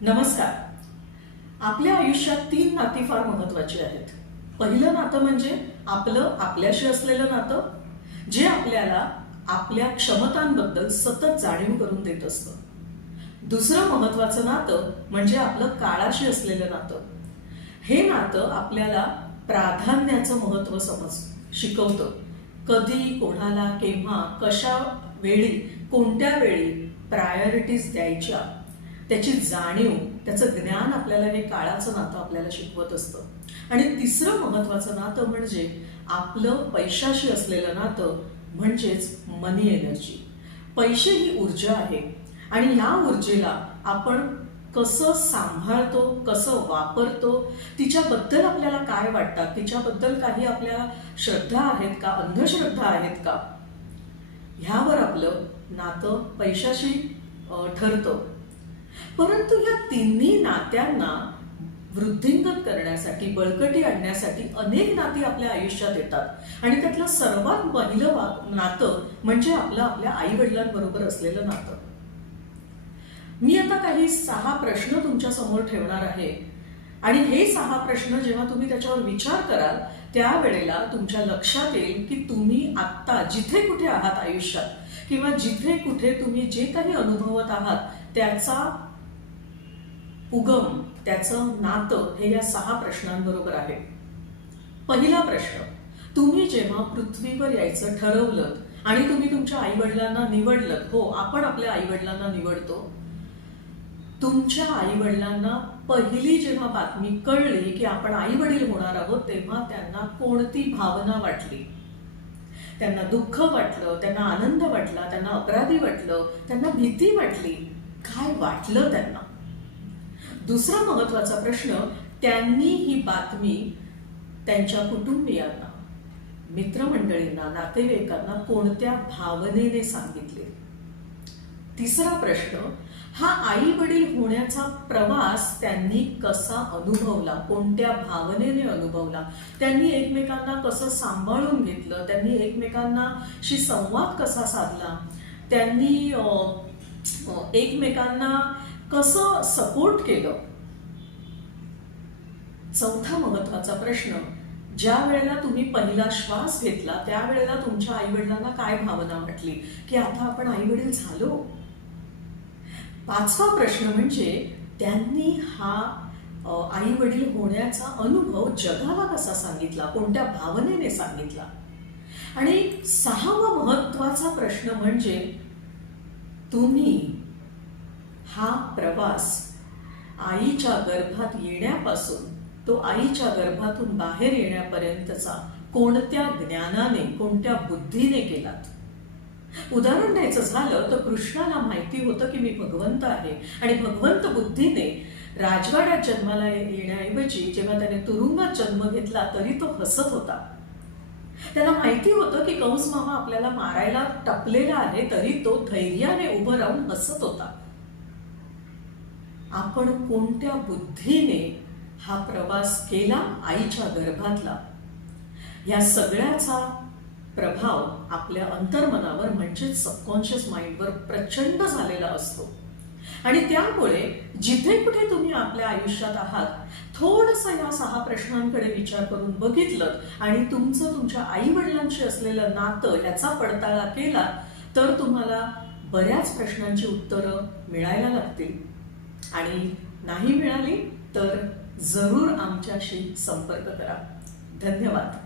नमस्कार. आपल्या आयुष्यात 3 नाती फार महत्वाची आहेत. पहिलं नातं म्हणजे आपलं आपल्याशी असलेलं नातं, जे आपल्याला आपल्या क्षमतांबद्दल सतत जाणीव करून देत असतं. दुसरं महत्वाचं नातं म्हणजे आपलं काळाशी असलेलं नातं. हे नातं आपल्याला प्राधान्याचं महत्व शिकवतं. कधी, कोणाला, केव्हा, कशा वेळी, कोणत्या वेळी प्रायोरिटीज द्यायच्या, त्याची जाणीव, त्याचं ज्ञान आपल्याला हे काळाचं नातं आपल्याला शिकवत असतं. आणि तिसरं महत्वाचं नातं म्हणजे आपलं पैशाशी असलेलं नातं, म्हणजेच मनी एनर्जी. पैसे ही ऊर्जा आहे आणि ह्या ऊर्जेला आपण कसं सांभाळतो, कसं वापरतो, तिच्याबद्दल आपल्याला काय वाटतं, तिच्याबद्दल काही आपल्या श्रद्धा आहेत का, अंधश्रद्धा आहेत का, ह्यावर आपलं नातं पैशाशी ठरतं. परंतु या तिन्ही नात्यांना वृद्धिंगत करण्यासाठी, बळकटी आणण्यासाठी अनेक नाती आपल्या आयुष्यात येतात आणि त्यातलं सर्वात पहिलं नातं म्हणजे आपल्या आई वडिलांबरोबर असलेलं नातं. मी आता काही 6 प्रश्न तुमच्या समोर ठेवणार आहे आणि हे 6 प्रश्न जेव्हा तुम्ही त्याच्यावर विचार कराल त्यावेळेला तुमच्या लक्षात येईल की तुम्ही आत्ता जिथे कुठे आहात आयुष्यात किंवा जिथे कुठे तुम्ही जे काही अनुभवत आहात त्याचा उगम, त्याचं नातं हे या 6 प्रश्नांबरोबर आहे. पहिला प्रश्न, तुम्ही जेव्हा पृथ्वीवर यायचं ठरवलं आणि तुम्ही तुमच्या आईवडिलांना निवडलं, हो, आपण आपल्या आईवडिलांना निवडतो. तुमच्या आईवडिलांना पहिली जेव्हा बातमी कळली की आपण आईवडील होणार आहोत तेव्हा त्यांना कोणती भावना वाटली? त्यांना दुःख वाटलं, त्यांना आनंद वाटला, त्यांना अपराधी वाटलं, त्यांना भीती वाटली, काय वाटलं त्यांना? दुसरा महत्वाचा प्रश्न, त्यांनी ही बातमी त्यांच्या कुटुंबियांना, मित्रमंडळींना, नातेवाईकांना कोणत्या भावनेने सांगितले? तिसरा प्रश्न, हा आई वडील होण्याचा प्रवास त्यांनी कसा अनुभवला, कोणत्या भावनेने अनुभवला, त्यांनी एकमेकांना कसं सांभाळून घेतलं, त्यांनी एकमेकांनाशी संवाद कसा साधला, त्यांनी एकमेकांना कसं सपोर्ट केलं? चौथा महत्वाचा प्रश्न, ज्या वेळेला तुम्ही पहिला श्वास घेतला त्यावेळेला तुमच्या आईवडिलांना काय भावना वाटली की आता आपण आईवडील झालो? पाचवा प्रश्न म्हणजे त्यांनी हा आईवडील होण्याचा अनुभव जगाला कसा सांगितला, कोणत्या भावनेने सांगितला? आणि 6वा महत्वाचा प्रश्न म्हणजे तुम्ही हा प्रवास आईच्या गर्भात येण्यापासून तो आईच्या गर्भातून बाहेर येण्यापर्यंतचा कोणत्या ज्ञानाने, कोणत्या बुद्धीने केलात? उदाहरण द्यायचं झालं तर कृष्णाला माहिती होतं की मी भगवंत आहे आणि भगवंत बुद्धीने राजवाड्यात जन्माला येण्याऐवजी जेव्हा त्याने तुरुंगात जन्म घेतला तरी तो हसत होता. त्याला माहिती होतं की कंस मामा आपल्याला मारायला टपलेला आहे तरी तो धैर्याने उभं राहून हसत होता. आपण कोणत्या बुद्धीने हा प्रवास केला आईच्या गर्भातला, या सगळ्याचा प्रभाव आपल्या अंतर्मनावर म्हणजेच सबकॉन्शियस माइंडवर प्रचंड झालेला असतो. आणि त्यामुळे जिथे कुठे तुम्ही आपल्या आयुष्यात आहात थोडंसं या 6 प्रश्नांकडे विचार करून बघितलं आणि तुमच्या आई वडिलांशी असलेलं नातं याचा पडताळा केला तर तुम्हाला बऱ्याच प्रश्नांची उत्तरं मिळायला लागतील. आणि नाही मिळाली तर जरूर आमच्याशी संपर्क करा. धन्यवाद.